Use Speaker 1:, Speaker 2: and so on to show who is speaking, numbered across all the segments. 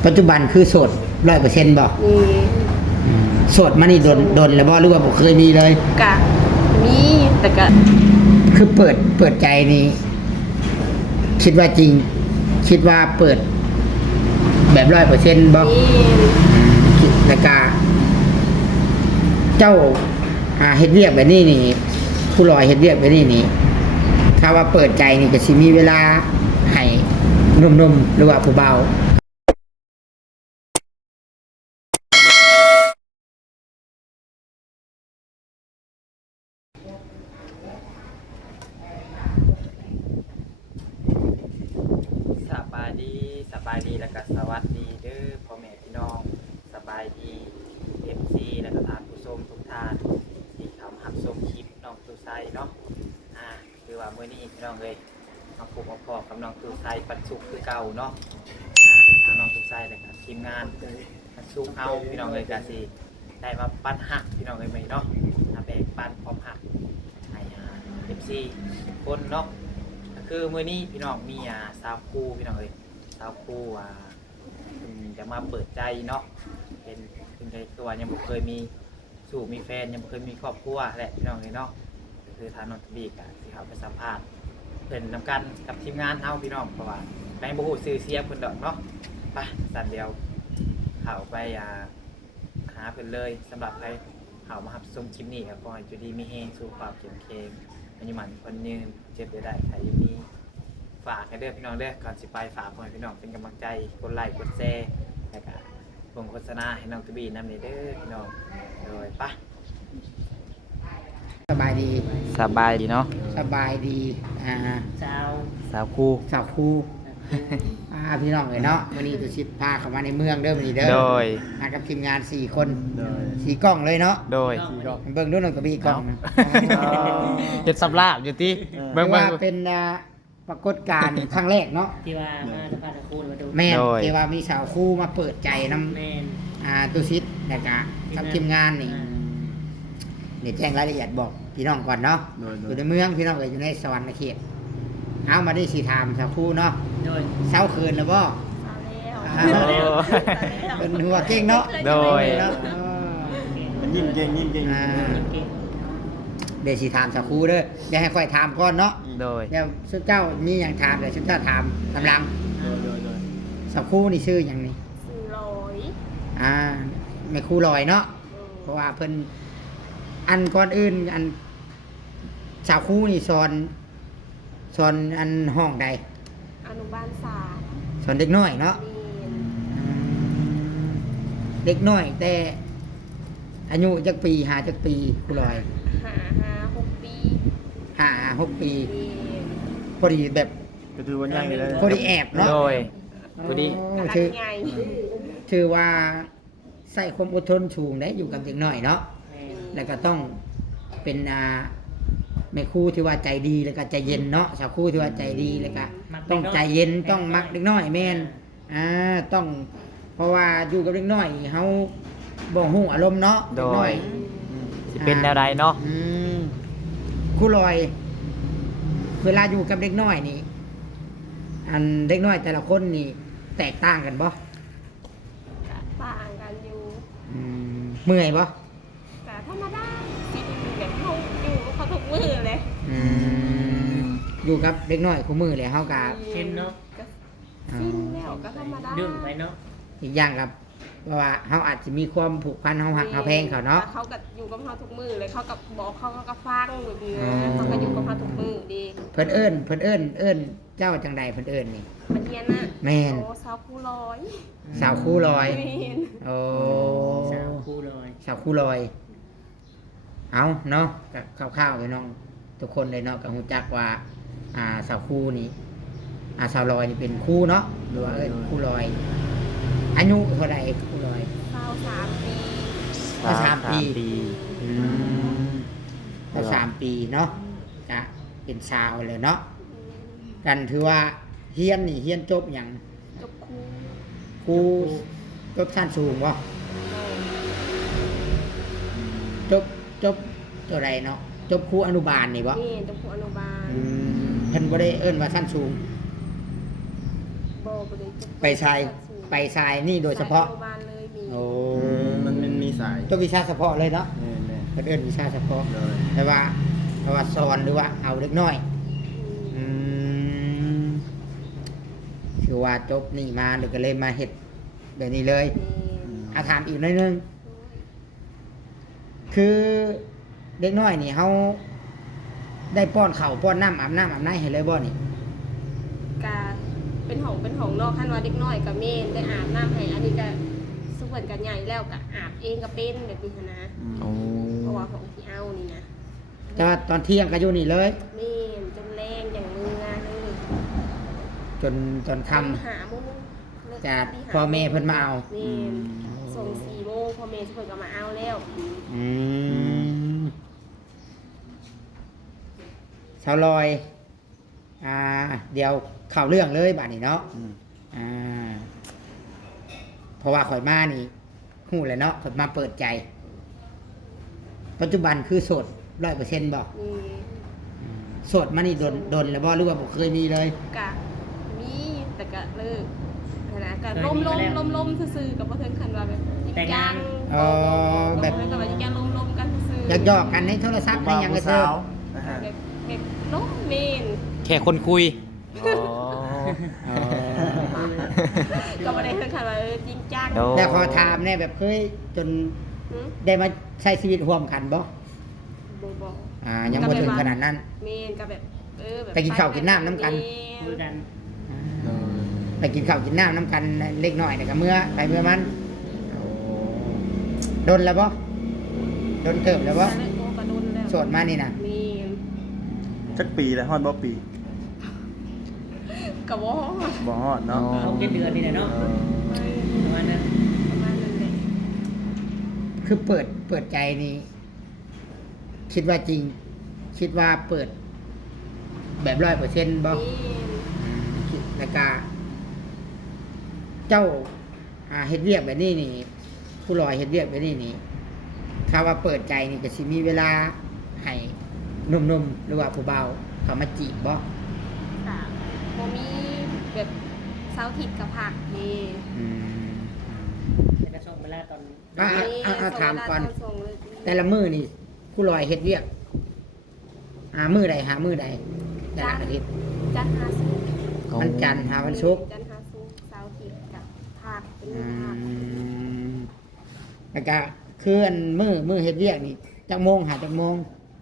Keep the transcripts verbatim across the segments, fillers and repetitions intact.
Speaker 1: ปัจจุบันคือโสดร้อยเปอร์เซ็นต์บอกโสดมานี่โดนโดนแล้วบ่หรือว่าบ่เคยมีเลย
Speaker 2: กะมีแต่กะ
Speaker 1: คือเปิดเปิดใจนี่คิดว่าจริงคิดว่าเปิดแบบร้อยเปอร์เซ็นต์บอกแล้วก็เจ้าอ่าเฮ็ดเวียกแบบนี้นี่ผู้ลอยเฮ็ดเวียกแบบนี้นี่ถ้าว่าเปิดใจนี่จะสิมีเวลาให้หนุ่มๆหรือว่าผู้เบา
Speaker 3: สบายดีสบายดีแล้วก็สวัสดีเด้อพ่อแม่พี่น้องสบายดีเอฟซีแล้วก็ท่านผู้ชมทุกท่านที่เข้ามารับชมคลิปน้องตูไซเนาะอ่าคือว่ามื้อนี้พี่น้องเลยมาพบมาพอกับน้องตูไซปันสุกคือเก่าเนาะอ่าทางน้องตูไซแล้วก็ทีมงานปันสุกเอาพี่น้องเลยก็สิได้มาปั้นหักพี่น้องเลยไหมเนาะมาแบ่งปันพร้อมหักให้เอฟซีคนเนาะคือมื้อนี้พี่น้องมีอ่าสาวคู่พี่น้องเอ้ยสาวคู่อ่าจะมาเปิดใจเนาะเป็นเป็นใจตัวยังบ่เคยมีสู่มีแฟนยังบ่เคยมีครอบครัวแหละพี่น้องเอ้ยเนาะคือทางน้องตบีกอ่ะสิเขาไปสัมภาษณ์เพิ่นนำกันกับทีมงานเฮาพี่น้องเพราะว่าในบ่ฮู้ชื่อเสียงเพิ่นดอกเนาะไปสั่นเดียวเข้าไปอ่าหาเพิ่นเลยสำหรับใครเข้ามารับชมคลิปนี้ก็ขอให้อยู่ดีมีแรงสุขภาพเข้มแข็งอายุมันคนยืนเจ็บได้ใครยังมีฝากให้เด้อพี่น้องเด้อก่อนสิไปฝากให้พี่น้องเป็นกำลังใจกดไลค์กดแชร์แล้วก็ลงโฆษณาให้น้องตบีนำนี่เด้อพี่น้องโดยปะ
Speaker 1: สบายดี
Speaker 3: สบายดีเนาะ
Speaker 1: สบายดีอ่า
Speaker 2: สาว
Speaker 3: สาวคู่
Speaker 1: สาวคู่อ่าพี่น้องเลยเนาะวันนี้ตุชิดพาเข้ามาในเมืองเด้อวันนี้เด้อ
Speaker 3: โดย
Speaker 1: มากับทีมงานสี่คนสี่กล้องเลยเนาะ
Speaker 3: โดย
Speaker 1: เบิ่งดูหน่อยก็มีกล้องนะ
Speaker 3: เจ็ดสับลาบอยู่ที่
Speaker 1: เบิ่งว่าเป็นปรากฏการณ์ครั้งแรกเนาะ
Speaker 2: ที่ว่ามาสัมภาษณ์คู่มาดู
Speaker 1: แม่ที่ว่ามีสาวคู่มาเปิดใจน้ำอ่าตุชิดแล้วก็กับทีมงานนี่เดี๋ยวแจ้งรายละเอียดบอกพี่น้องก่อนเนาะอยู่ในเมืองพี่น้องก็อยู่ในสวรรค์เขตเอามาได้สีถามสาวคู่เนาะเช้าคืนแล้วบ่เป็นหัวเก่งเนาะ
Speaker 3: โดย
Speaker 4: ยิ่งเก่งยิ่งเก่ง
Speaker 1: เดี๋ยวสีถามสาวคู่เด้อเดี๋ยวให้ค่อยถามก่อนเนาะ
Speaker 3: โดย
Speaker 1: เดี๋ยวสุดเจ้ามีอย่างถามเดี๋ยวสุดเจ้าถามกำลังสาวคู่นี่ชื่ออย่างนี้
Speaker 2: สี่ร้อย
Speaker 1: อ่าไม่คู่ลอยเนาะเพราะว่าเพิ่นอันก่อนอื่นอันสาวคู่นี่สอนสอนอันห้องใด
Speaker 2: อนุบาลสาม
Speaker 1: สอนเด็กน้อยเนาะเด็กน้อยแต่อายุจักปีหาจักปีคู่ลอย
Speaker 2: หาหาหกปี
Speaker 1: หาหกปีพอดีแบบ
Speaker 4: ก็ถือว่าง่ายเลย
Speaker 1: พอดีแอบเนาะ
Speaker 3: โดยพอดี
Speaker 1: คือคือว่าใส่ความอดทนสูงได้อยู่กับเด็กน้อยเนาะแล้วก็ต้องเป็นอ่าแม่ครูที่ว่าใจดีแล้วก็ใจเย็นเนาะสาวครูที่ว่าใจดีแล้วก็ต้องใจเย็นต้องมักเด็กน้อยแม่นอ่าต้องเพราะว่าอยู่กับเด็กน้อยเฮาบ่ฮู้อารมณ์เนาะ
Speaker 3: เด็กน้อยสิเป็นแนวใดเนาะ
Speaker 1: อืมครูลอยเวลาอยู่กับเด็กน้อยนี่อันเด็กน้อยแต่ละคนนี่แตกต่างกันบ่
Speaker 2: ต่างกันอยู่
Speaker 1: อืมเมื่อยบ่
Speaker 2: แต่ธรรมดาสิแบบเฮาอยู่เขาทุกมื้อเลย
Speaker 1: อืมอยู่กับเด็กน้อยคู่มือเลยเฮาก็
Speaker 2: ชินเนาะชินแล้วก็ธรรมดาดื่มไปเนาะ
Speaker 1: อีกอย่างครับเพราะว่าเขาอาจจะมีความผูกพันเขาหักเขาแพงเขาเนาะ
Speaker 2: เขากับอยู่กับเขาทุกมือเลยเขากับบอกเขาก็ฟังอยู่ดีเขาก็อยู่กับเขาทุกมือดี
Speaker 1: เพิ่นเอิ้นเพิ่นเอิ้นเอิ้นเจ้าจังใดเพิ่นเอิ้นนี่
Speaker 2: มันเฮียนน่ะ
Speaker 1: แม่น
Speaker 2: โอ้สาวคู่ลอย
Speaker 1: สาวคู่ลอยโอ้
Speaker 2: สาวคู่ลอย
Speaker 1: สาวคู่ลอยเอาเนาะกับข้าวๆไปน้องทุกคนเลยเนาะก็ฮู้จักว่าอ่าสาวคู่นี่อ่าสาวลอยนี่เป็นคู่เนาะหรือว่าเอิ้นคู่ลอยอายุเท่าใดคู่ลอย
Speaker 2: สาวสามปี
Speaker 1: สามปีอืมสามปีเนาะจะเป็นสาวเลยเนาะกันถือว่าเฮียนนี่เฮียนจบอย่าง
Speaker 2: จบครู
Speaker 1: ครูจบชั้นสูงบ่จบจบตัวใดเนาะจบครูอนุบาลนี่บ่
Speaker 2: นี่จบครูอนุบาล
Speaker 1: เพิ่นบ่ได้เอิ้นว่าชั้นสูง
Speaker 2: บ่บ่ได้
Speaker 1: ไปใช้ไปสายนี่โดยเฉพาะ
Speaker 2: สยอนุบาลเลยมี
Speaker 1: โอ้
Speaker 4: มันมันมีสาย
Speaker 1: ตัววิชาเฉพาะเลยเนาะ
Speaker 4: แน่แน่
Speaker 1: เพิ่นเอิ้นวิชาเฉพาะ
Speaker 4: เลย
Speaker 1: แต่ว่าเพราะว่าสอนหรือว่าเอาเล็กน้อย
Speaker 2: อืม
Speaker 1: อืมคือว่าจบนี่มาเดี๋ยวก็เลยมาเฮ็ดเดี๋ยวนี้เลย
Speaker 2: แม่น
Speaker 1: อาถามอีกหน่อยนึงคือเด็กน้อยนี่เขาได้ป้อนข้าวป้อนน้ำอาบน้ำอาบน้ำให้เลยบ่นี่
Speaker 2: กาเป็นของเป็นของนอกคันว่าเด็กน้อยก็แม่นได้อาบน้ำให้อันนี้ก็ส่วนกันใหญ่แล้วก็อาบเองก็เป็นแบบนี้หั้นนะ
Speaker 3: โอ้
Speaker 2: เพราะว่าของที่เอานี่นะ
Speaker 1: แต่ว่าตอนเที่ยงก็อยู่นี่เลย
Speaker 2: แม่นจนแรงอย่างเมื่อเลย
Speaker 1: จนจนค่
Speaker 2: หาโมงเลิก
Speaker 1: ำจาก
Speaker 2: ตีห้
Speaker 1: พ่อแม่เพิ่นมาเอา
Speaker 2: แม่นส่งสี่โมงพ่อแม่เพิ่นก็มาเอาแล้ว
Speaker 1: อืมชาวลอย อ่า เดี๋ยวเข้าเรื่องเลยบัดนี้เนาะ
Speaker 4: อืม
Speaker 1: อ่า เพราะว่าข่อยมานี่ฮู้เลยเนาะข่อยมาเปิดใจ ปัจจุบันคือโสดร้อยเปอร์เซ็นต์บอก
Speaker 2: นี่
Speaker 1: โสดมานี่โดนโดนแล้วบ่หรือว่าบ่เคยมีเลย
Speaker 2: กะมีแต่ก็เลิกนะก็ล้มล้มล้มล้มซื่อๆกับบ่ถึงขั้นว่าแบบจริงจัง
Speaker 1: อ๋อแบบ
Speaker 2: บ่ถึงกับว่าจริงจังล้มล้มกันซื่อ
Speaker 1: อยากหยอกกันในโทรศัพท์ในหยังก็เถ
Speaker 4: สา
Speaker 1: อะ
Speaker 4: วนะฮะ
Speaker 2: แบบแบบล้มเมน
Speaker 3: แค่คนคุย
Speaker 4: อ๋อ
Speaker 1: อ๋อ
Speaker 2: ก็บ่ได้ถึงขั้นว่าเออจริงจัง
Speaker 3: โอ้
Speaker 1: แล้วขอถามแน่แบบเคยจน
Speaker 2: หือ
Speaker 1: ได้มาใช้ชีวิตร่วมกันบ่
Speaker 2: บ่บ่
Speaker 1: อ่า ยังบ่ถึงขนาดนั้น
Speaker 2: เมนก็แบบเออแบบ
Speaker 1: ไปกินข้าวกินน้ำน้ำกัน
Speaker 2: คุยกัน
Speaker 4: เลย
Speaker 1: ไปกินข้าวกินน้ำน้ำกันเล็กน้อยแต่ก็เมื่อไปเมื่อมันโดนแล้วบ่โดนเติบแล้วบ่
Speaker 2: โอ้ก็โดนแล้ว
Speaker 1: โสดมานี่นะ
Speaker 2: เมน
Speaker 4: จักปีแล้วฮอดบ่ปี
Speaker 2: ก็บ่
Speaker 4: บ่ฮอดเนาะ
Speaker 5: เขาเจ็ดเดือนนี่แหละเนาะ
Speaker 4: เออ
Speaker 5: ประมาณนั้น
Speaker 2: ประมาณนั้นแหละ
Speaker 1: คือเปิดเปิดใจนี่คิดว่าจริง คิดว่าเปิด แบบร้อยเปอร์เซ็นต์บ่
Speaker 2: เมน
Speaker 1: แล้วก็เจ้าอ่าเฮ็ดเวียกแบบนี้นี่ ผู้ลอยเฮ็ดเวียกแบบนี้นี่ถ้าว่าเปิดใจนี่จะสิมีเวลาให้หนุ่มๆหรือว่าผู้เบาเขามาจีบบ่
Speaker 2: ค่ะบ่มีแบบเสาร์อาทิตย์กับผักเด้
Speaker 1: อืม
Speaker 5: แต่ก็ช่วงเวลาตอน
Speaker 1: อ่ะอ่ะอ่ะถามก่อน
Speaker 2: ส่งเลย
Speaker 1: แต่ละมือนี่ผู้ลอยเฮ็ดเวียกหามือใดหามือใดแต่ละอาทิตย์
Speaker 2: จันทร์หาศุกร์
Speaker 1: วันจันทร์หาวันศุกร์
Speaker 2: จันทร์หาศุกร์เสาร์อาทิตย์กับผักเป็น
Speaker 1: อื
Speaker 2: มื้อผัก
Speaker 1: มแล้วก็คืออันมือมือเฮ็ดเวียกนี่จักโมงหาจักโมง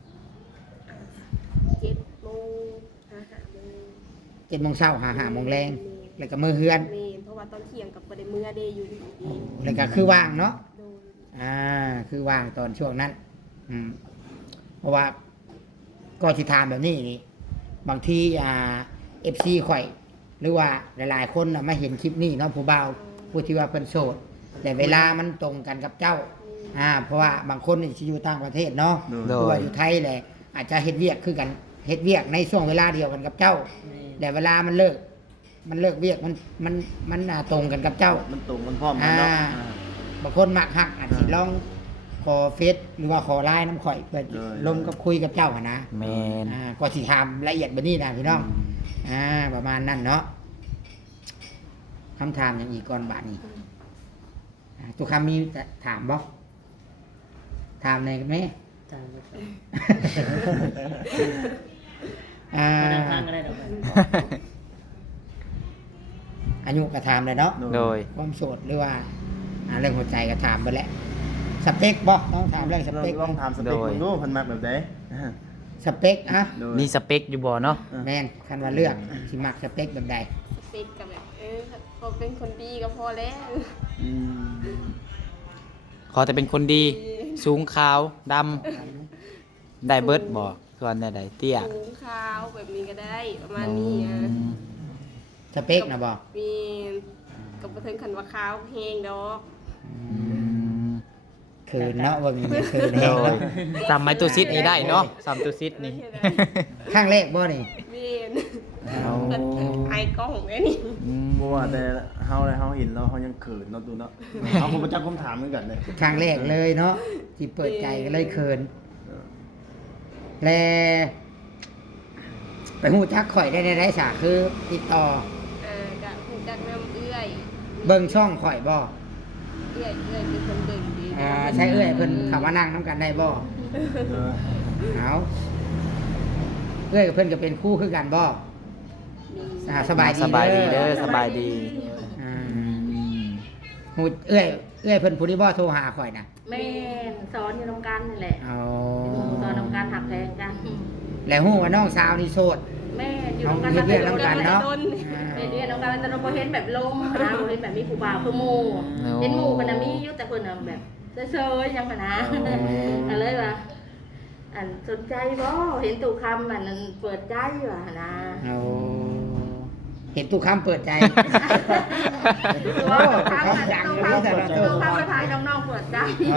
Speaker 2: เจ็ดโมงหาหาโมง
Speaker 1: เจ็ดโมงเช้าหาหาโมงแรงแล้วก็มือเฮือน
Speaker 2: เมนเพราะว่าตอนเที่ยงกับประเดี๋ยวมื้อเดย์อยู่ดีๆ
Speaker 1: แล้วก็คือว่างเนาะ
Speaker 2: โดน
Speaker 1: อ่า คือว่างตอนช่วงนั้น อืม เพราะว่าก็สิถามแบบนี้นี่ บางทีอ่า เอฟ ซี ข่อย หรือว่าหลายๆคนน่ะมาเห็นคลิปนี้เนาะผู้บ่าวผู้ที่ว่าเพิ่นโสด แต่เวลามันตรงกันกับเจ้า อ่า เพราะว่าบางคนนี่สิอยู่ต่างประเทศเนาะ
Speaker 4: โด
Speaker 3: โด
Speaker 1: หรือว่าอยู่ไทยแหละอาจจะเฮ็ดเวียกคือกันเฮ็ดเวียกในช่วงเวลาเดียวกันกับเจ้า แต่เวลามันเลิก มันเลิกเวียกมันมันมันอ่าตรงกันกับเจ้า
Speaker 4: มันตรงมันพร้อมกันเนาะ
Speaker 1: อ่า
Speaker 4: อ่า
Speaker 1: บางคนมักฮักอาจสิลองขอเฟซหรือว่าขอไลน์น้ำข่อยเพื่อ
Speaker 4: เลย
Speaker 1: ลมกับคุยกับเจ้าหนนะ
Speaker 3: แมน
Speaker 1: อ่าก็สิถามละเอียดแบบนี้นะพี่น้องอ่า ประมาณนั้นเนาะคำถามอย่างอีกก่อนบาทนี้อ่าทุกคำมีจะถามบ่ถามในอยไหม
Speaker 5: จานก็ชอบ
Speaker 1: อ่า
Speaker 5: มานั่งฟังก็ได้ดอก
Speaker 1: อายุก็ถามเลยเนาะ
Speaker 3: โดย
Speaker 1: ความโสดหรือว่าอ่าเรื่องหัวใจก็ถามไปแล้วสเปคบ่ต้องถามเรื่องส
Speaker 4: ลอ
Speaker 1: เป
Speaker 4: ง
Speaker 1: ค
Speaker 4: ลองถามสเปค
Speaker 3: โดย
Speaker 4: ดูเพิ่นมักแบบใดอ่า
Speaker 1: สเปคอะ
Speaker 4: โดย
Speaker 3: มีสเปคอยู่บ่เนาะ
Speaker 1: แม่นคันว่าเลือกสิมักสเปคแบบใด
Speaker 2: สเปกกับแบบเออพอเป็นคนดีก็พอแล้ว
Speaker 4: อืม
Speaker 3: ขอแต่เป็นคนดี สูงขาวดำได้เบิดบ่ก่อนได้ใดเตี้ย
Speaker 2: สูงขาวแบบนี้ก็ได้ประมาณนี้อ่ะ
Speaker 3: อืม
Speaker 1: สเปคนะบ่
Speaker 2: มีกับประเทิงขันว่าขาวแห้งดอก
Speaker 3: อืม
Speaker 1: คืนเนาะว่ามีคืน
Speaker 3: โด
Speaker 1: แห้ง
Speaker 3: ย
Speaker 1: เนาะ
Speaker 3: จำไม้ตัวซิดนี้ได้เนาะจำตัวซิดนี่
Speaker 1: ข้างแรกบ่นี่
Speaker 2: เมีน
Speaker 3: เอา
Speaker 2: ก็ไอ้กล้องแม่นี่
Speaker 3: อืม
Speaker 4: บ่ว่าแต่เฮาเลยเฮาเห็นแล้วเฮายังเขินเนาะตูเนาะเฮาคงบ่จักคำถามเหมือนกันเลย
Speaker 1: ข้างแรกเลยเนาะที่เปิดใจก็เลยเคิน
Speaker 4: เออ
Speaker 1: แลไปฮู้จักข่อยได้ในไรสาคือติดต่อ
Speaker 2: เออกับหูจักน้ำเอื้อยแม่
Speaker 1: เบิ่งช่องข่อยบ่
Speaker 2: เอื้อยเอื้อยเป็นคนเบิ่งดี
Speaker 1: อ่าใช่เอ้ยเพิ่นเข้ามานั่งนํกันได้บ่
Speaker 4: เออ
Speaker 1: เอาเอ้ยกับเพิ่นก็เป็นคู่คือกันบ่
Speaker 2: มี
Speaker 1: อ่าสบายดี
Speaker 3: สบายดีเด้อสบายดี
Speaker 1: อ่าฮู้เอ้ยเอ้ยเพิ่นผู้นี้บ่โทรหาข่อยน่ะ
Speaker 6: แม่นสอนอยู่นำกันนี่แหละ
Speaker 1: เอา
Speaker 6: สอนนำกันหักแพงกัน
Speaker 1: แล้วฮู้ว่าน้องสาวนี่โสด
Speaker 6: แม่นอยู่
Speaker 1: เอา
Speaker 6: นำกัน
Speaker 1: เฮ็ดเวียกนำกันเนาะ
Speaker 6: เฮ็ดเรียนนำกันแต่เราบ่เห็นแบบลงนะบ่เห็นแบบมีผู้บ่าวคือหมู่เห็นหมู่เพิ่นน่ะมีอยู่แต่เพิ่นน่ะแบบเซยๆยังหั่นนะก็เลยว่าอันสนใจบ่เห็นตู่คำอันนั้นเปิดใจว่าหั่นนะ
Speaker 1: เอาเห็นตู้คำเปิดใจ
Speaker 6: ตู่คำตู่คำจังตู่คำไปพายน้องๆเปิดใจ
Speaker 3: โอ้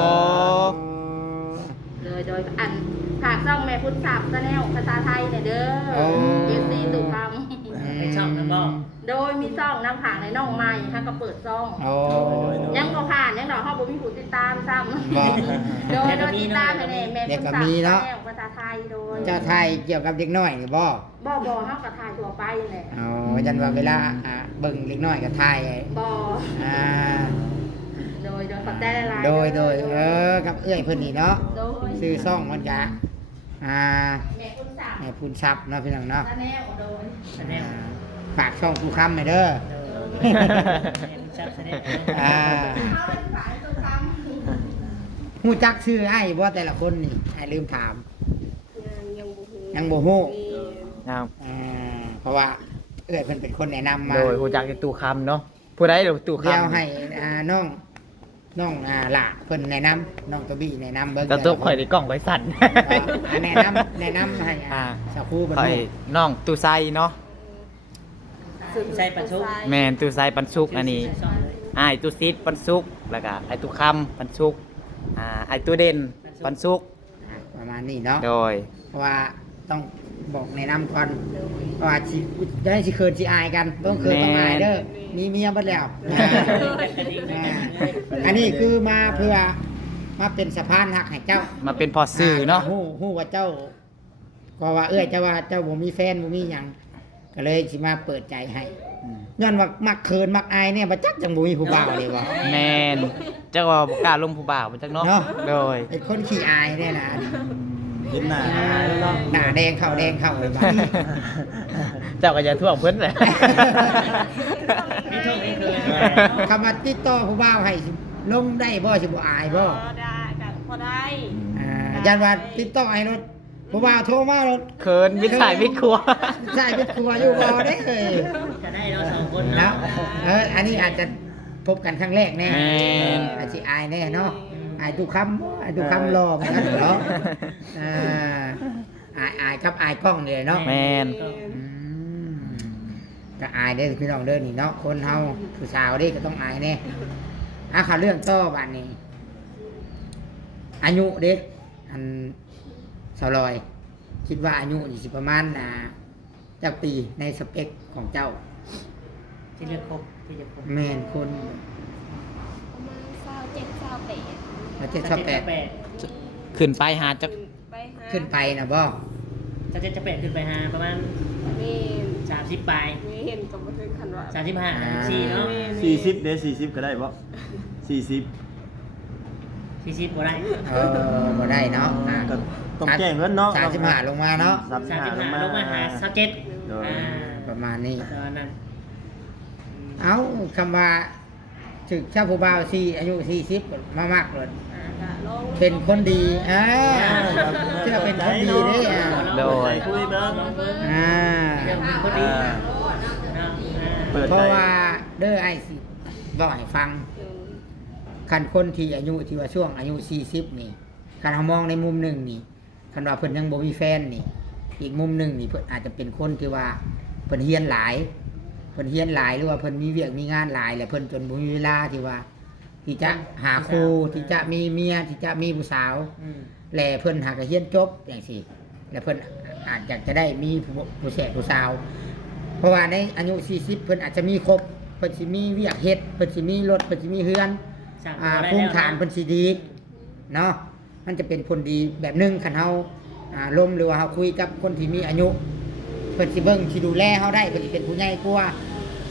Speaker 6: เลยโดยอันฝากช่องแม่พุทธศัพท์ซะแนวภาษาไทยเนี่ยเด้อ
Speaker 1: โอ้
Speaker 6: เอฟซีตู่ค
Speaker 5: ไปช่องนะบ่
Speaker 6: ำโดยมีช่องน้ำผางในน้องใหม่ถ้าก็เปิดช่อง
Speaker 1: โอ้
Speaker 6: ยังบ่ผ่านยังดอกเฮาบ่มีผู้ติดตามซ้ำ
Speaker 1: บ่
Speaker 6: โดยโดยติดตามให้แน่แม่พุทธศัพท์ซะแนวภาษาไทยโดย
Speaker 1: เจ้าไทยเกี่ยวกับเด็กน้อยนี่บ่
Speaker 6: บ่บ่เฮาก็ถ่ายทั่วไปแหละ
Speaker 1: อ๋อจันว่าเวลาอ่าเบิ่งเด็กน้อยก็ทาย
Speaker 6: บ่
Speaker 1: อ่า
Speaker 6: โดยโดยขอบใจหลายๆ
Speaker 1: โดยโดยเออกับเอื้อยเพิ่นนี่เนาะ
Speaker 6: โดย
Speaker 1: ชื่อซ่องมันกะอ่า
Speaker 6: แม่พุทธศัพท์
Speaker 1: แม่พูนทรัพย์เนาะพี่น้องเนาะ
Speaker 6: ซะแนวโดย
Speaker 5: แสดง
Speaker 1: ฝากช่องกูคำหน่อยเด้อ
Speaker 5: เออชัดแสดง
Speaker 1: อ่า
Speaker 6: เอาเป็นฝายตู่คำ
Speaker 1: ฮู้จักชื่อไอ้บ่แต่ละคนนี่ไอ้ลืมถาม
Speaker 2: ยังบ่ฮู้
Speaker 1: ยังบ่ฮู้
Speaker 2: มี
Speaker 3: ครับ
Speaker 1: อ่าเพราะว่าเอื้อยเพิ่นเป็นคนแนะนำมา
Speaker 3: โดยผู้จักเป็นตู่คำเนาะผู้ใดเดี๋ยวตู่คำ
Speaker 1: เดี๋ยวให้อ่าน้องน้องอ่าหล่าเพิ่นแนะนำน้องตัวบี้แนะนำเบิ่ง
Speaker 3: กระตุกข่อยในกล้องไว้สั่น
Speaker 1: อ่าแนะนำแนะนำให้
Speaker 3: อ่า
Speaker 1: อ่าสาวครูเพิ่น
Speaker 3: ข่อย
Speaker 1: รู้
Speaker 3: น้องตู่ไซเนาะ
Speaker 5: ใช่ปันชุก
Speaker 3: แม่นตู่ไซปันสุกอันนี้
Speaker 5: ช่องเลย
Speaker 3: อ้ายตู่ซิดปันสุกแล้วก็ไอ้ตู่คำปันสุกอ่าไอ้ตู่เด่นปันสุก
Speaker 1: อ่าประมาณนี้เนาะ
Speaker 3: โดย
Speaker 1: เพราะว่าต้องบอกแนะนำก่อนเพราะว่าสิจะให้สิเคินสิอายกันต้องเคินต้องอายเด้อมีเมียเบัดแล้วอ่าอ่าอันนี้คือมาเพื่อมาเป็นสะพานหักให้เจ้า
Speaker 3: มาเป็นพอสื่อเนาะ
Speaker 1: ฮู้ฮู้ว่าเจ้าก็ว่าเอ้ยเจ้าว่าเจ้าบ่มีแฟนบ่มีหยังก็เลยสิมาเปิดใจให้ย้อนว่ามักเคินมักอายเนี่ยบ่จักจังบ่มีผู้บ่าวเลยบ่
Speaker 3: แมนเจ้าว่าบ่กล้าลงผู้บ่าวมันจักเนาะ
Speaker 1: เนาะ
Speaker 3: โดย
Speaker 1: เป็นคนขี้อายเนี่ยนะ
Speaker 4: เห็นหน้าอายแล้วเนาะ
Speaker 1: หน้าแดงเข้าแดงเข้าเลยบ่
Speaker 3: เจ้าก็อย่าท่วงเพิ่นเลย
Speaker 5: มีโทษมีเคย
Speaker 1: คำว่าติดต่อผู้บ่าวให้สิลงได้บ่สิบ่อายบ่
Speaker 2: พอได้กันพอได้
Speaker 1: อ่ายันว่าติดต่อให้รถผู้บ่าวโทรมารถ
Speaker 3: เขินวิสัยวิครัว
Speaker 1: ใช่เป็นครัวอยู่บ่ได้เลย
Speaker 5: จะได้เราสองคน
Speaker 1: แล้
Speaker 5: เนาะ
Speaker 1: วเอออันนี้อาจจะพบกันครั้งแรกแน่
Speaker 3: แม่น
Speaker 1: อาจสิอายแน่เนาะอายทุกคำอายทุกคำรอเหมือนกันเนาะอ่าอายอายครับอายกล้องเลยเนาะ
Speaker 3: แมน
Speaker 1: อืมก็อายได้อพี่น้องเด้อนี่เนาะคนเฮาผู้สาวเด้ก็ต้องอายแน่อ่ะข่าวเรื่องต่อบัดนี้ อายุเด้อันสาวลอย คิดว่าอายุนี่สิประมาณอ่าจักปีในสเปคของเจ้า
Speaker 5: ที่เลือกครบที่จะครบ
Speaker 1: แม่นคน
Speaker 2: ประมาณเศร้าเจ็ดเศร้าแปด
Speaker 1: มาเจ็ดชอบแปด
Speaker 5: แปด
Speaker 3: ขึ้นไปหาจัก
Speaker 2: ไปหา
Speaker 1: ขึ้นไปนะบ่
Speaker 5: จะเจ็ดจะแปดขึ้นไปหาประมาณ
Speaker 2: นี่
Speaker 5: สามสิบปลาย
Speaker 2: มีเห็นกับบ่ถึงคันว่า
Speaker 5: สามสิบห้าสี่เนาะ
Speaker 4: สี่สิบเด้สี่สิบก็ได้บ่สี่สิบ
Speaker 5: สี่สิบบ่ได้
Speaker 1: เออบ่ได้เนาะอ่า
Speaker 4: ก็ต้องแจ้งเพิ่นเนาะ
Speaker 1: สามสิบห้าลงมาเนาะ
Speaker 4: สามสิบ
Speaker 5: สาม
Speaker 4: ห้า
Speaker 5: สิบ
Speaker 4: ลง
Speaker 5: ห้า
Speaker 4: มา
Speaker 5: ลงมาหาสเก็ต
Speaker 4: โดย
Speaker 5: อ่า
Speaker 1: ประมาณนี้
Speaker 5: ตอนนั้น
Speaker 1: เอ้าคำว่าถึกชาวผู้บ่าวสี่อายุสี่สิบมามากเลย
Speaker 2: อ่าก็ลอง
Speaker 1: เป็นคนดีอ่าเชื่อเป็นคนดีเด้อ่า
Speaker 3: โดย
Speaker 4: คุยเบิ่ง
Speaker 1: อ่า
Speaker 5: เรื่องเป็นคนดีเนาะอ่า
Speaker 4: เปิด
Speaker 1: เพ
Speaker 4: ใจ
Speaker 1: ราะว่าเด้อไอ้สิบอกให้ฟัง
Speaker 2: เออ
Speaker 1: คันคนที่อายุที่ว่าช่วงอายุสี่สิบนี่คันเรามองในมุมหนึ่งนี่คันว่าเพิ่นยังบ่มีแฟนนี่ อีกมุมหนึ่งนี่เพิ่นอาจจะเป็นคนที่ว่าเพิ่นเฮียนหลายเพิ่นเฮียนหลายหรือว่าเพิ่นมีเวียกมีงานหลายแล้วเพิ่นจนบ่มีเวลาที่ว่า ที่จะหาครูที่จะมีเมียที่จะมีผู้สาว
Speaker 5: อืม
Speaker 1: แลเพิ่นหากระเฮียนจบอย่างสิแล้วเพิ่นอาจอยากจะได้มีผู้ผู้แสผู้สาว เพราะว่าในอายุสี่สิบเพิ่นอาจจะมีครบเพิ่นสิมีเวียกเฮ็ดเพิ่นสิมีรถเพิ่นสิมีเฮือน
Speaker 5: สั่ง
Speaker 1: อ่า
Speaker 5: ตัวได้
Speaker 1: ภูมิ
Speaker 5: แล้ว
Speaker 1: ฐานเพิ่นสิดีเนาะมันจะเป็นผลดีแบบหนึงคันเฮาอ่าลมหรือว่าเฮาคุยกับคนที่มีอายุเพิ่นสิเบิ่งสิดูแลเฮาได้เพิ่นสิเป็นผู้ใหญ่กว่า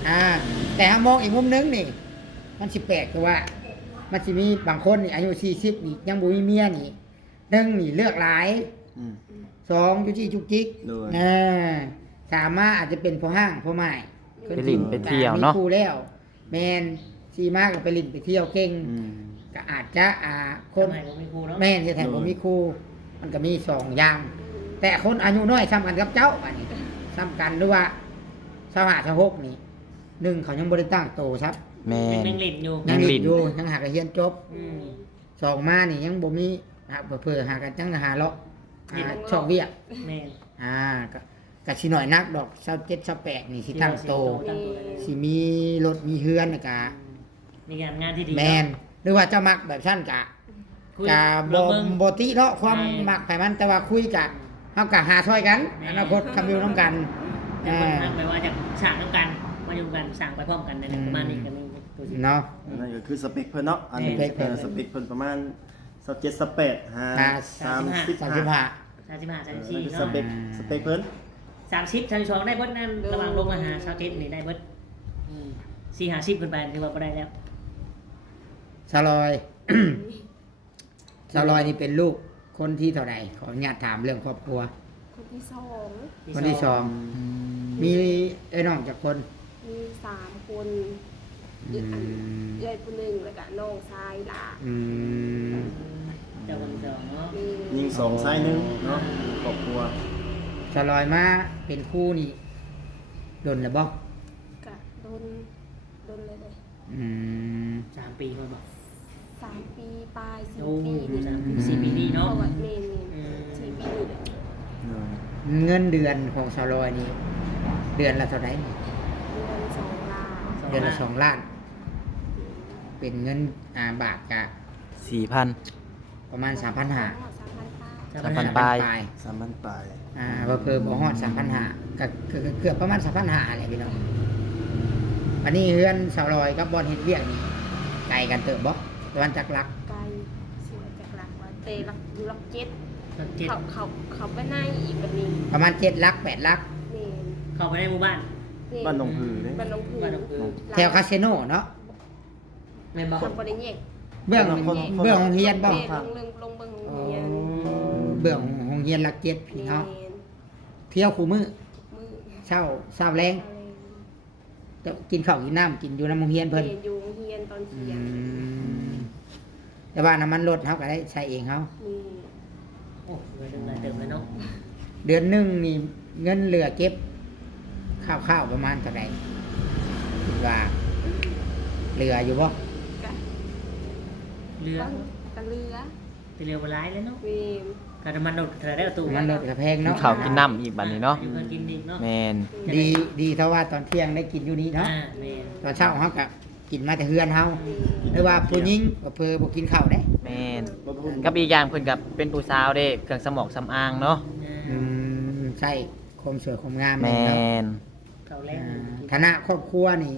Speaker 1: อ่า แต่ถ้ามองอีกมุมนึงนี่ มันสิแปลกคือว่า มันสิมีบางคนนี่อายุสี่สิบนี่ยังบ่มีเมียนี่หนึ่งนี่เลือกหลาย
Speaker 4: อืม
Speaker 1: สองจุจิจุกจิก
Speaker 4: ด้วย
Speaker 1: อ่าสามารถอาจจะเป็นพ่อห้างพ่อไม้
Speaker 3: ไปลิ้นไปเที่ยวเนาะ
Speaker 1: มีคู่แล้ว แมนสีมากก็ไปลิ้นไปเที่ยวเก่ง
Speaker 4: อืม
Speaker 1: ก็อาจจะอ่าค
Speaker 5: คน นใหม่ผมมีครูเนาะ
Speaker 1: แม่นจะแทนผมมีครูมันก็มีสองอย่าง แต่คนอายุน้อยซ้ำกันกับเจ้าอันนี้ซ้ำกันหรือว่าสหาสหกนี่หนึ่งเขายังบริตั้งโตครับ
Speaker 3: แม่
Speaker 5: ยัง
Speaker 3: น
Speaker 5: ยังหลินอยู่
Speaker 3: ยั
Speaker 1: ยัง
Speaker 3: ง
Speaker 1: ห
Speaker 3: ลิ้
Speaker 1: ลี
Speaker 3: น
Speaker 1: อยู่ยังหากระเฮียนจบ
Speaker 5: อืม
Speaker 1: สองมานี่ยังบ่มีหาเผื่อๆหากันจังหาเลาะอ่าชอบเวียก
Speaker 5: แม่น
Speaker 1: อ่าก็ก็สิหน่อยนักดอกเศร้าเจ็ดเศร้าแปดนี่สิตั้งโต
Speaker 5: ตั้งโตได้เลย
Speaker 1: สิมีรถมีเฮือนน่ะกะ
Speaker 5: มีงานงานที่ดี
Speaker 1: แมนหรือว่าเจ้ามักแบบสั้นกะ
Speaker 5: คุย
Speaker 1: กะ
Speaker 5: ล
Speaker 1: บ่
Speaker 5: องเบิ่ง
Speaker 1: บ่ติเนาะความ
Speaker 5: ใช่
Speaker 1: มักไผมันแต่ว่าคุยกะเฮากะหาช่วยกัน
Speaker 5: แม่
Speaker 1: อนาคตคำอยู่นํกัน
Speaker 5: แต่คนทำไปว่าจะสั่งน้ำกันมาอยู่กันสั่งไปพร้อมกันใน
Speaker 1: อืม
Speaker 5: ประมาณนี้กันนี่ตัวสิ
Speaker 1: เนาะ
Speaker 4: นั่นก็คือสเปคเพิ่นเนาะอันนี้
Speaker 1: สเปคเพิ่น
Speaker 4: ออสเปคเพิ่นประมาณสิบเจ็ด สิบแปดห้า
Speaker 1: ห้า
Speaker 4: สามสิบ
Speaker 1: สาม
Speaker 4: ห้า
Speaker 1: สิบห้า
Speaker 5: สามสิบห้าสาม
Speaker 4: เอ
Speaker 5: สิบ
Speaker 4: อ
Speaker 5: สี่
Speaker 4: นั่นคือส
Speaker 5: เนาะ
Speaker 4: เปคสเปคเพิ่น
Speaker 5: สามสิบสามสิบสองได้เบิดนั่นระหว่างลงมาหาชาวเจ็ดนี่ได้เบิดอืมสี่หาสิบขึ้นไปถือว่าก็ได้แล้ว
Speaker 1: สลอย สลอยนี่เป็นลูกคนที่เท่าใดขออนุญาตถามเรื่องครอบครัว
Speaker 2: คนที่สอง
Speaker 1: คนที่สองมีไอ้น้องจากคน
Speaker 2: มีสามคน
Speaker 1: อืม
Speaker 2: ยายคนหนึ่งแล้วก็น้องชายหลาน
Speaker 1: อืม
Speaker 5: เจ้าคนที่สองเนาะ
Speaker 2: มี
Speaker 4: ยิงสองซ้ายหนึ่งเนาะครอบครัว
Speaker 1: สลอยมาเป็นคู่นี่ดนแล้วบ่
Speaker 2: กะโดนโดนเลยเลย
Speaker 1: อืม
Speaker 5: สามปีคนบอก
Speaker 2: สามปีปลายสี่
Speaker 5: โอ้
Speaker 2: ปีนี่
Speaker 5: สามปีสี่ปีนี่
Speaker 2: เพ
Speaker 5: เนาะ
Speaker 2: ราะว่าเมน
Speaker 5: อืม
Speaker 2: สี่ปีนี่เลย
Speaker 4: เออ
Speaker 1: เงินเดือนของสลอยนี่เดือนละเท่าไหร่นี่
Speaker 2: เดือนสองล้าน
Speaker 1: เดือนละสองล้าน เป็นเงินอ่าบาทกะ
Speaker 3: สี่พัน
Speaker 1: ประมาณสามพันห้า
Speaker 2: สามพันป้า
Speaker 3: สามพันปลาย
Speaker 4: สามพันปลาย
Speaker 1: อ่าเพิ่มบ่ฮอดสามพันห้าก็เกือบเกือบประมาณสามพันห้าอะไรพี่น้องอันนี้เฮือนสลอยกับบอลเฮ็ดเวียกนี่ไกลกันเติบบ่ตะวันจักรัก
Speaker 2: ไกลเสียจากหลักว่าเตะหลักอยู่หลักเจ็ด
Speaker 5: เจ็ด
Speaker 2: เขาเขาเขาไปในอีกแบบนี้
Speaker 1: ประมาณเจ็ดลักแปดลัก
Speaker 2: เมน
Speaker 5: เข้าไปในหมู่บ้าน
Speaker 2: เม
Speaker 4: บ้านหนองผือเด้
Speaker 2: บ้านหนองผือ
Speaker 5: บ้านหนองผือ
Speaker 1: แถวคาสิโนเนาะ
Speaker 5: แม่นบอก
Speaker 2: ทำบริเวณ
Speaker 1: เบื้องเบื้องโรงเรียนบ่
Speaker 2: เมนลงเรื่องลงเบิ่งโรงเรียน
Speaker 1: เบื้องโรงเรียนลักเจ็ดพี่น้อง
Speaker 2: เมน
Speaker 1: เที่ยวคู่มือ
Speaker 2: มือ
Speaker 1: เช้าเช้าแรง
Speaker 2: อะไร
Speaker 1: จะกินข้าวกินน้ำกินอยู่น้ำโรงเรียน
Speaker 2: เม
Speaker 1: เพิ่น
Speaker 2: นอยู่โรงเรียนตอน
Speaker 1: อื
Speaker 2: เที่ยง
Speaker 1: มแต่ว่าน้ำมันรถเขาก็ได้ใช้เองเขา
Speaker 2: มี
Speaker 5: โอ้เงินเดือนรายเติมเลยเนาะ
Speaker 1: เดือนหนึ่งนี่เงินเหลือเก็บข้าวๆประมาณเท่าไหร่คิดว่าเหลืออยู่บ่
Speaker 2: กะ
Speaker 5: เรือ
Speaker 2: กะเรือ
Speaker 5: เรือวันร้ายเลยเนาะ
Speaker 2: เมน
Speaker 5: การน้ำมันรถเธอได้ประตู
Speaker 1: น้ำมันรถก็แพง
Speaker 3: กิน
Speaker 1: เนาะ
Speaker 3: ข้าวกินน้ำอีกบัดนี้เนาะ
Speaker 5: อยู่กันกินอีกเนาะ
Speaker 3: แมน
Speaker 1: ดีดีเท่าว่าตอนเที่ยงได้กินอยู่นี่เนาะ
Speaker 5: อ่าแม่น
Speaker 1: ตอนเช้าเขาก็กินมาแต่เฮือนเฮาหรือว่าผู้หญิงก็เพอบ่กินข้าวได้
Speaker 3: แมนกับอีกอย่างเพิ่นกับเป็นผู้สาวเด้เครื่องสมองสำอางเนาะ
Speaker 1: อืมใช่ความสวยความงาม
Speaker 3: แม
Speaker 1: เนาะ
Speaker 3: น
Speaker 5: เขาแร
Speaker 1: อ่าก ฐานะครอบครัวนี่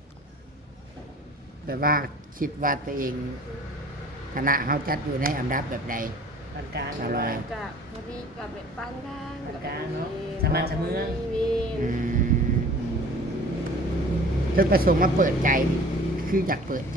Speaker 1: แบบว่าคิดว่าตัวเองฐานะเฮาจัดอยู่ในอันดับแบบใด
Speaker 5: ปานกลาง
Speaker 1: อะไร
Speaker 2: กะพอดีกับแบบบ้านข้าง
Speaker 5: ปานกลางเนาะสามารถจะเมือง
Speaker 2: เมน
Speaker 1: อืมจุดประสงค์มาเปิดใจนี่คืออยากเปิดใจ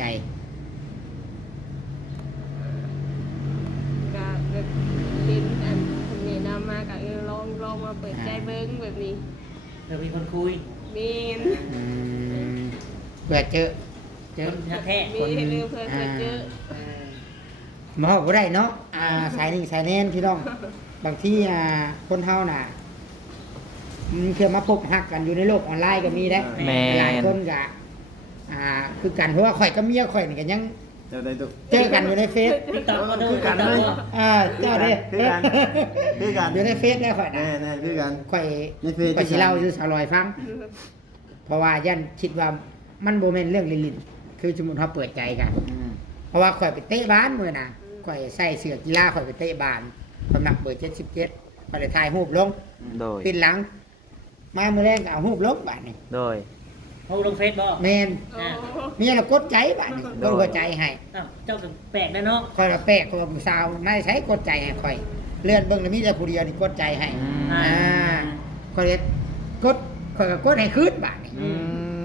Speaker 2: กะแบบเล่นอันคนแนะนำมากะเออลองลองมาเปิดใจเบิ้งแบบนี้
Speaker 5: เรามีคนคุย
Speaker 2: เมน
Speaker 1: อืมเปิดเจอเจ
Speaker 5: ค
Speaker 1: อน
Speaker 5: ทักแท้
Speaker 2: มีให้เลือกเพื่อนเพื่อนเยอะ
Speaker 5: เออ
Speaker 1: มาบอกว่าได้เนาะอ่าสายนี่สายแน่นพี่น้อง บางที่อ่าคนเฮาน่ะมันเคยมาพบหักกันอยู่ในโลกออนไลน์ก็มีได้
Speaker 3: แม
Speaker 1: หลาย
Speaker 3: น
Speaker 1: คนก็อ่า คือกันเพราะว่าข่อยกับเมียข่อยนี่ก็ยัง
Speaker 4: เจ้าได้ตุ
Speaker 1: เจอกันอยู่ในเฟซ
Speaker 5: ติ๊กต็อกก็ดู
Speaker 4: คือกัน
Speaker 5: ติ๊ก
Speaker 4: เล
Speaker 5: ต็อย ก
Speaker 1: อ่าเจ้าเด้
Speaker 4: คือกันคือกัน
Speaker 1: อยู่ในเฟซได้ข่อยนะ
Speaker 4: แน่แน่คือกัน
Speaker 1: ข่อย
Speaker 4: ในเฟซ
Speaker 1: ข่อยสิเล่าอยู่สาวลอยฟัง เพราะว่ายันคิดว่ามันโบแมนเรื่องลิลินคือสมมุติเขาเปิดใจกัน
Speaker 4: อืม
Speaker 1: เพราะว่าข่อยไปเตะบ้านมื้อน่ะข่อยใส่เสื้อกีฬาข่อยไปเตะบ้านข่อยหนักเบอร์เจ็ดสิบเจ็ดข่อยเลยถ่ายรูปลง
Speaker 3: โดย
Speaker 1: ปิดหลัง มามื้อแรงก็เอารูปลงบาดนี้
Speaker 3: โดย
Speaker 5: เขาลงเฟซบอก
Speaker 1: แม่น
Speaker 2: โอ้
Speaker 1: เมียเรากดใจบาดนี้กดหัวใจให้
Speaker 5: อ้าวเจ้าก็แปลกนะเนาะ
Speaker 1: ข่อยละแปลกข่อยว่าผู้สาวไม่ใช้กดใจให้ข่อย เลื่อนเบิ่งแล้วมีแต่ผู้เดียวนี่กดใจให้
Speaker 3: อืม
Speaker 1: อ่าข่อยเลยกดข่อยก็กดให้คืนบาดนี้
Speaker 3: อืม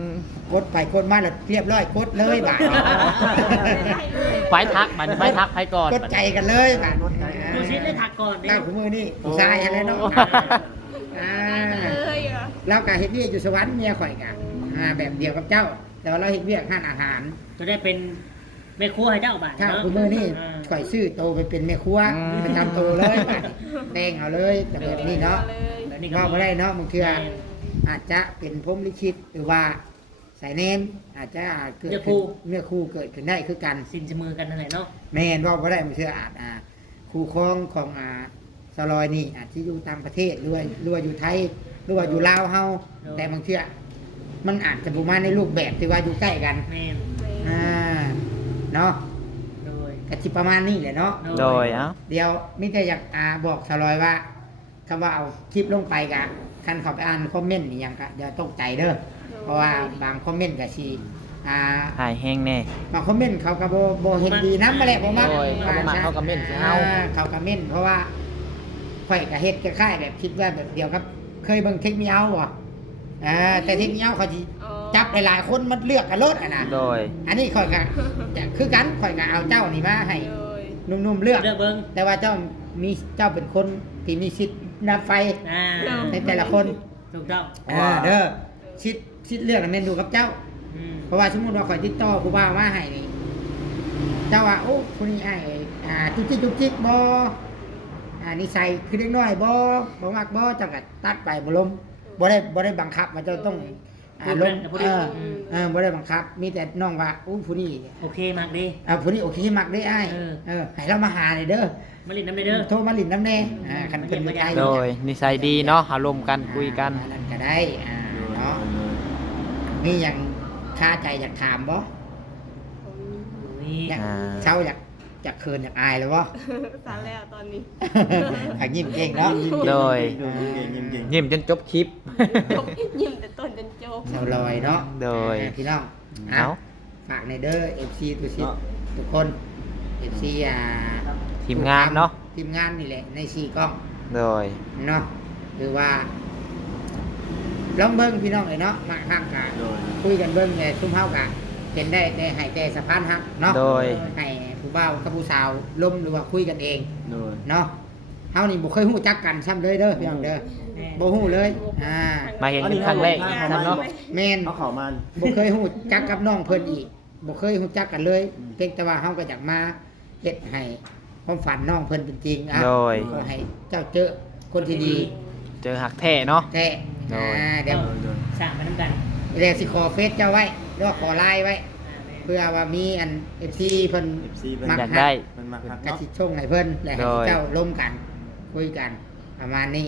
Speaker 1: กดไปกดมาแล้วเรียบร้อยกดเลยบาด
Speaker 3: ไว้ทักมันไว้ทักไผก่อน
Speaker 1: กดใจกันเลยบาด
Speaker 5: ดูชิดเลยถักก่อนเด้
Speaker 1: ก้าวขมือนี่ผู้ชายอะไรเนาะอ่า
Speaker 2: เลยเหรอ
Speaker 1: เรากะเฮ็ดเวียกอยู่สวรรค์เมียข่อยกะอ่าแบบเดียวกับเจ้าแต่ว่าเราเฮ็ดเวียกห้านอาหาร
Speaker 5: จะได้เป็นแม่ครัวให้เจ้าบาด
Speaker 1: ถ้า
Speaker 5: เนาะ
Speaker 1: คุณมือนี่
Speaker 5: า
Speaker 1: ข่อยซื้อโตไปเป็นแม่ครัวไปทำโตเลยบาดแต่งเอาเลยแต่แบบนี้เนาะ
Speaker 2: เลย
Speaker 5: แบบนี้ก็
Speaker 1: ว่าบ่ได้เนาะบางเทื่อ
Speaker 5: แม่น
Speaker 1: อาจจะเป็นพรหมลิขิตหรือว่าสายเนมอาจจะเกิด
Speaker 5: เนื้อคู่
Speaker 1: ขึ้นเนื้อคู่เกิดขึ้นได้คือกัน
Speaker 5: สินจะมือกันนั่นแหละเนาะ
Speaker 1: แม่นว่าบ่ได้บางเทื่ออาจอ่าคู่ครองของอ่าสลอยนี่อาจจะอยู่ต่างประเทศหรือว่าหรือว่าอยู่ไทยหรือว่าอยู่ลาวเฮาแต่บางเทื่อมันอาจจะบ่มาในรูปแบบที่ว่าอยู่ใกล้กัน
Speaker 5: แม่น
Speaker 1: อ่าเนาะ
Speaker 5: โดย
Speaker 1: ก็สิประมาณนี้แหละเนาะ
Speaker 3: โดยเอ้า
Speaker 1: เดี๋ยวมิแต่อยากอ่าบอกสลอยว่าคำว่าเอาคลิปลงไปกะคันเขาไปอ่านคอมเมนต์นี่ยังกะอย่าตกใจเด้อเพราะว่าบางคอมเมนต์ก็สิอ่า
Speaker 3: หายแห้งแน่
Speaker 1: บางคอมเมนต์เขาก็บ่บ่เห็นดีนำมาแหละบ่มัก
Speaker 3: โอ้ยเขาบ่มักเขาก็เม้นสิเฮา
Speaker 1: อ่เขาก็เม้นเพราะว่าข่อยก็เฮ็ดคล้ายๆแบบคิดว่าแบบเดียวครับเคยเบิ่งเทคนิคเอาบ่อ่าแต่เทคนิคเอาเขาสิ
Speaker 2: อ๋อ
Speaker 1: จับหลายๆคนมันเลือกกันรถอ่ะนะ
Speaker 3: โดย
Speaker 1: อันนี้ข่อยก็จะคือกันข่อยก็เอาเจ้านี่มาให้
Speaker 2: เลย
Speaker 1: หนุ่มๆเลือก
Speaker 5: เลือกเบิ้ง
Speaker 1: แต่ว่าเจ้ามีเจ้าเป็นคนที่มีสิทธิ์นับไฟ
Speaker 5: อ่า
Speaker 1: ในแต่ละคน
Speaker 5: ถูกต้อง
Speaker 1: อ่าเด้อสิทธิ์สิทธิ์เลือกน่ะแม่นดูกับเจ้า
Speaker 5: อืม
Speaker 1: เพราะว่าสมมุติว่าข่อยติดต่อครูบามาให้นี่เจ้าว่าโอ้คนนี้อ้ายอ่าจุกจิกจุกจิกบ่อ่านิสัยคือเด็กน้อยบ่บ่มักบ่เจ้าก็ตัดไปบ่ลมบ่ได้บ่ได้บังคับว่าเจ้าต้องอ่าลมเออเออบ่ได้บังคับ มีแต่น้องว่าอู้ผู้นี้
Speaker 5: โอเคมากดี
Speaker 1: อ่าผู้นี้โอเคมักได้อ้าย
Speaker 5: เออ
Speaker 1: เออให้เรามาหาหน่อยเด้อ
Speaker 5: มาลินน้ำในเด้อ
Speaker 1: โทรมาลิ้นน้ำแน่อ่าคันเพิ่นบ่ได้
Speaker 3: โดยนิสัยดีเนาะอารมณ์กันคุยกัน
Speaker 1: อ่านั่นก็ได้อ่าเนาะมีหยังคาใจอยากถามบ่
Speaker 5: นี่
Speaker 1: อยาก
Speaker 3: อ่า
Speaker 1: เช้าอยากอยากเคินอยากอายแล้ววะ
Speaker 2: สารแล้วตอนนี้
Speaker 1: อยากยิ้มเก่งเนาะ
Speaker 3: โดย
Speaker 4: ดูเก่งเก่ง
Speaker 3: ยิ้มจนจบคลิป
Speaker 2: จบยิ้มแต่ต้นจนจบ
Speaker 1: เราลอยเนาะ
Speaker 3: โดย
Speaker 1: อ่าพี่น้อง
Speaker 3: เอา
Speaker 1: ฝากในเด้อ เอฟ ซี ตัวชิดทุกคน เอฟ ซี อ่า
Speaker 3: ทีมงานเนาะ
Speaker 1: ทีมงานนี่แหละในสี่กล้อง
Speaker 3: โดย
Speaker 1: เนาะหรือว่าลองเบิ้งพี่น้องเลยเนาะมาข้างกัน
Speaker 4: โดย
Speaker 1: คุยกันเบิ้งไงซุ่มเฮากันเป็นได้แต่ให้แต่สะพานฮักเนาะ
Speaker 3: โดย
Speaker 1: ให้ผู้บ่าวกับผู้สาวล้มหรือว่าคุยกันเอง
Speaker 4: โดย
Speaker 1: เนาะเฮานี่บ่เคยฮู้จักกันซ้ำเลยเด้อพี่น้องเด้อบ่ฮู้เลยอ่า
Speaker 3: มาเห็นกันครั้งแรกนั่นเนาะ
Speaker 1: แม่น
Speaker 4: เอาเข้ามา
Speaker 1: บ่เคยฮู้จักกับน้องเพิ่นอีกบ่เคยฮู้จักกันเลยเพียงแต่ว่าเฮาก็อยากมาเฮ็ดให้ความฝันน้องเพิ่นเป็นจริงอ่ะ
Speaker 3: โดย
Speaker 1: ขอให้เจ้าเจอคนที่ดี
Speaker 3: เจอหักแท้เนาะ
Speaker 1: แท้
Speaker 3: โดย
Speaker 1: อ่าเดี๋ยว
Speaker 4: โดย
Speaker 5: สร้างมาน้ำกัน
Speaker 1: เดี๋ยวสิขอเฟซเจ้าไว้หรือว่าขอไลน์ไว้
Speaker 5: อ่าแม่
Speaker 1: เพื่อว่ามีอัน เอฟ ซี เพิ่น
Speaker 4: เอฟซีเป็น
Speaker 1: มัก
Speaker 3: อยากได้
Speaker 4: มันมาคัก
Speaker 1: กระ
Speaker 4: เนาะ
Speaker 1: สิช่งให้เพิ่นและให้
Speaker 3: โดย
Speaker 1: เจ้าร่วมกัน คุยกัน ประมาณนี้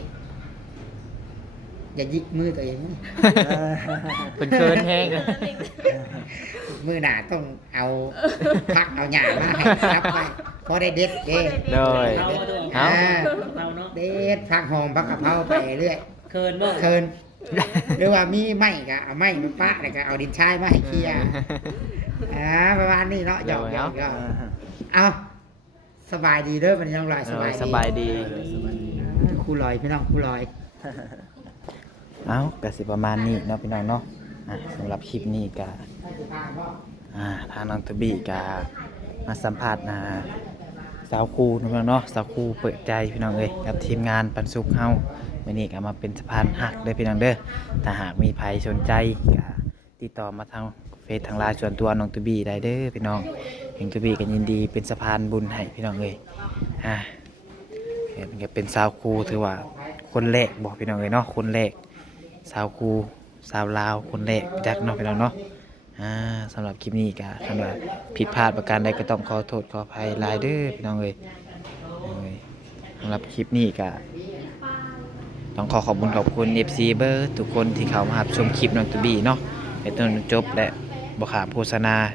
Speaker 1: อย่ายิกมือตัวเอง
Speaker 3: เป็นเคินแห้ง
Speaker 1: มือหนาต้องเอาพักเอาหยามาให้ครับไว้พอได้เด็ดเด้
Speaker 3: โดย
Speaker 5: เราก็ต้อง
Speaker 3: เอา
Speaker 5: เราเนาะ
Speaker 1: เด็ดพักหอมพักกะเพราไปเรื่อย
Speaker 5: เคินบ่
Speaker 1: เคินหรือว่ามีไม้ก็เอาไม้มาปะแล้วก็เอาดินชายมาให้เคลียร์อ่าประมาณนี้เนาะหยอกหยอกหยอกเอาสบายดีเด้อมันยังลอยสบายดี
Speaker 3: สบายดี
Speaker 1: ครูลอยพี่น้องครูลอย
Speaker 3: เอ้าก็สิประมาณนี้เนาะพี่น้องเนาะอ่ะสำหรับคลิปนี้ก็อ่าทางน้องตวบี้ก็มาสัมภาษณ์นะสาวครูเนาะพี่น้องเนาะสาวครูเปิดใจพี่น้องเอ้ยกับทีมงานปันสุขเฮาวันนี้ก็มาเป็นสะพานหักเด้อพี่น้องเด้อถ้าหากมีใครสนใจก็ติดต่อมาทางเฟซทางไลน์ส่วนตัวน้องตวบี้ได้เด้อพี่น้องเห็นตวบี้ก็ยินดีเป็นสะพานบุญให้พี่น้องเอ้ยอ่าเห็นก็เป็นสาวครูถือว่าคนแรกบอกพี่น้องเอ้ยเนาะคนแรก สาวครูสาวลาวคนแรกจากเนาะพี่น้องเนาะอ่าสำหรับคลิปนี้ก็คันว่าผิดพลาดประการใดก็ต้องขอโทษขออภัยหลายเด้อพี่น้องเอ้ยเอ้ยสำหรับคลิปนี้ก็ต้องขอขอบคุณขอบคุณ เอฟ ซี เบอร์ทุกคนที่เข้ามารับชมคลิปน้องตูบี้เนาะไปจนจบและบ่ขาดโฆษณา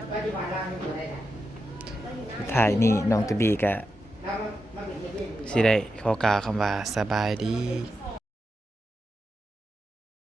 Speaker 3: สุดท้ายนี้น้องตูบี้ก็สิได้ขอกล่าวคำว่าสบายดี